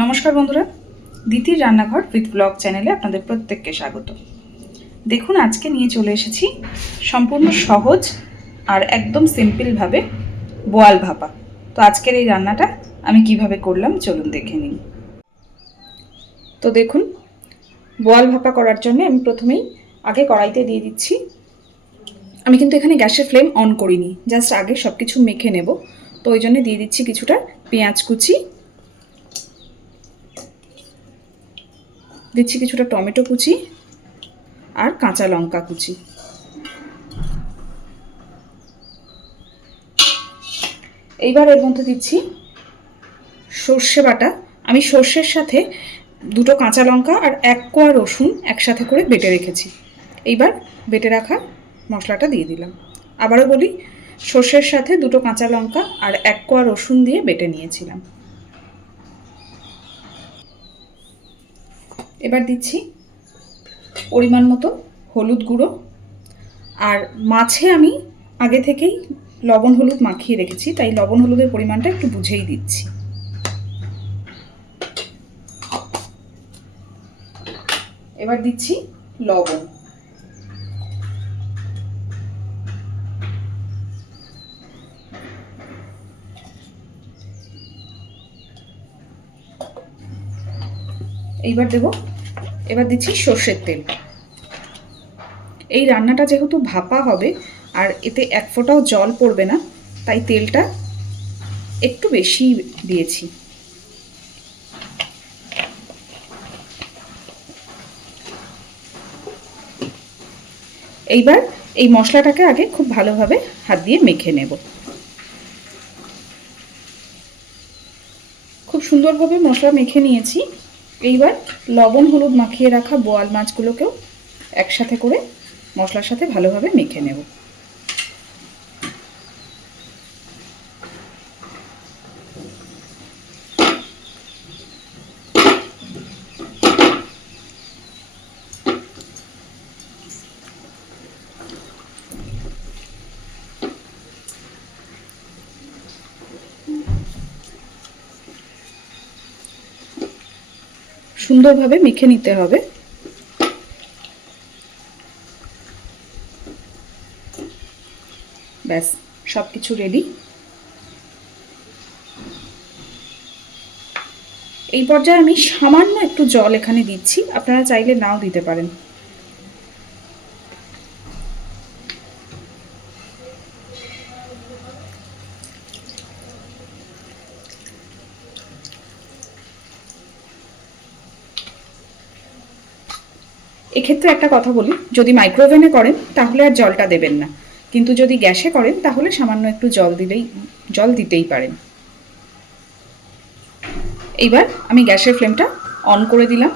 নমস্কার বন্ধুরা, দিতির রান্নাঘর উইথ ব্লগ চ্যানেলে আপনাদের প্রত্যেককে স্বাগত। দেখুন, আজকে নিয়ে চলে এসেছি সম্পূর্ণ সহজ আর একদম সিম্পলভাবে বোয়াল ভাপা। তো আজকের এই রান্নাটা আমি কীভাবে করলাম, চলুন দেখে নিন তো দেখুন, বোয়াল ভাপা করার জন্য আমি প্রথমেই আগে কড়াইতে দিয়ে দিচ্ছি। আমি কিন্তু এখানে গ্যাসের ফ্লেম অন করিনি, জাস্ট আগে সব কিছু মেখে নেব। তো ওই জন্য দিয়ে দিচ্ছি কিছুটা পেঁয়াজ কুচি দিচ্ছি কিছুটা টমেটো কুচি আর কাঁচা লঙ্কা কুচি। এইবার এর মধ্যে দিচ্ছি সর্ষে বাটা। আমি সর্ষের সাথে দুটো কাঁচা লঙ্কা আর এক কোয়া রসুন একসাথে করে বেটে রেখেছি। এইবার বেটে রাখা মশলাটা দিয়ে দিলাম। আবারও বলি, সর্ষের সাথে দুটো কাঁচা লঙ্কা আর এক কোয়া রসুন দিয়ে বেটে নিয়েছিলাম। এবার দিচ্ছি পরিমাণ মতো হলুদ গুঁড়ো। আর মাছে আমি আগে থেকেই লবণ হলুদ মাখিয়ে রেখেছি, তাই লবণ হলুদের পরিমাণটা একটু বুঝেই দিচ্ছি। এবার দিচ্ছি লবণ। এইবার দেব। এবার দিচ্ছি সর্ষের তেল। এই রান্নাটা যেহেতু ভাপা হবে, আর এতে এক ফোঁটাও জল পড়বে না, তাই তেলটা একটু বেশি দিয়েছি। এইবার এই মশলাটাকে আগে খুব ভালোভাবে হাত দিয়ে মেখে নেব। খুব সুন্দরভাবে মশলা মেখে নিয়েছি। এইবার লবণ হলুদ মাখিয়ে রাখা বোয়াল মাছগুলোকেও একসাথে করে মশলার সাথে ভালোভাবে মেখে নেব। সুন্দরভাবে মেখে নিতে হবে। ব্যাস সব কিছু রেডি এই পর্যায়ে আমি সামান্য একটু জল এখানে দিচ্ছি, আপনারা চাইলে নাও দিতে পারেন। এক্ষেত্রে একটা কথা বলি, যদি মাইক্রোওভেনে করেন, তাহলে আর জলটা দেবেন না। কিন্তু যদি গ্যাসে করেন, তাহলে সামান্য একটু জল দিলেই, জল দিতেই পারেন। এইবার আমি গ্যাসের ফ্লেমটা অন করে দিলাম।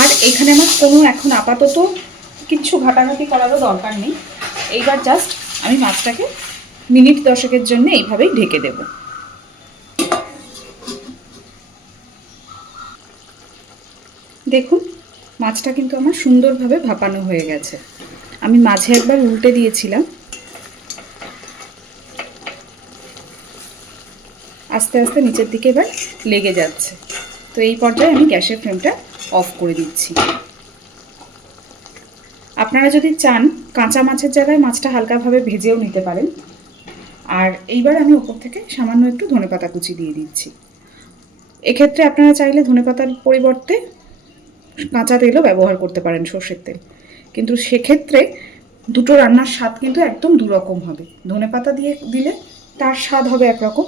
আর এখানে আমার কোনো এখন আপাতত কিচ্ছু ঘাটাঘাটি করারও দরকার নেই। এইবার জাস্ট আমি মাছটাকে মিনিট দশকের জন্য এইভাবেই ঢেকে দেব। দেখুন মাছটা কিন্তু আমার সুন্দরভাবে ভাপানো হয়ে গেছে। আমি মাঝে একবার উল্টে দিয়েছিলাম। আস্তে আস্তে নিচের দিকে এবার লেগে যাচ্ছে। তো এই পর্যায়ে আমি গ্যাসের ফ্লেমটা অফ করে দিচ্ছি। আপনারা যদি চান, কাঁচা মাছের জায়গায় মাছটা হালকাভাবে ভেজেও নিতে পারেন। আর এইবার আমি ওপর থেকে সামান্য একটু ধনেপাতা কুচি দিয়ে দিচ্ছি। এক্ষেত্রে আপনারা চাইলে ধনেপাতার পরিবর্তে কাঁচা তেলও ব্যবহার করতে পারেন সর্ষের তেল। কিন্তু সেক্ষেত্রে দুটো রান্নার স্বাদ কিন্তু একদম দুরকম হবে। ধনে পাতা দিয়ে দিলে তার স্বাদ হবে একরকম,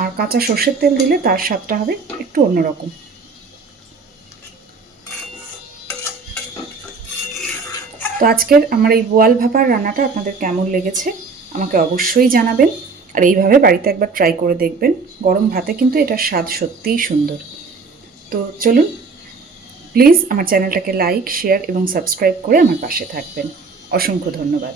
আর কাঁচা সর্ষের তেল দিলে তার স্বাদটা হবে একটু অন্যরকম। তো আজকের আমার এই বোয়াল ভাপার রান্নাটা আপনাদের কেমন লেগেছে আমাকে অবশ্যই জানাবেন, আর এইভাবে বাড়িতে একবার ট্রাই করে দেখবেন। গরম ভাতে কিন্তু এটার স্বাদ সত্যিই সুন্দর। তো চলুন প্লিজ আমার চ্যানেলটাকে লাইক শেয়ার এবং সাবস্ক্রাইব করে আমার পাশে থাকবেন। অসংখ্য ধন্যবাদ।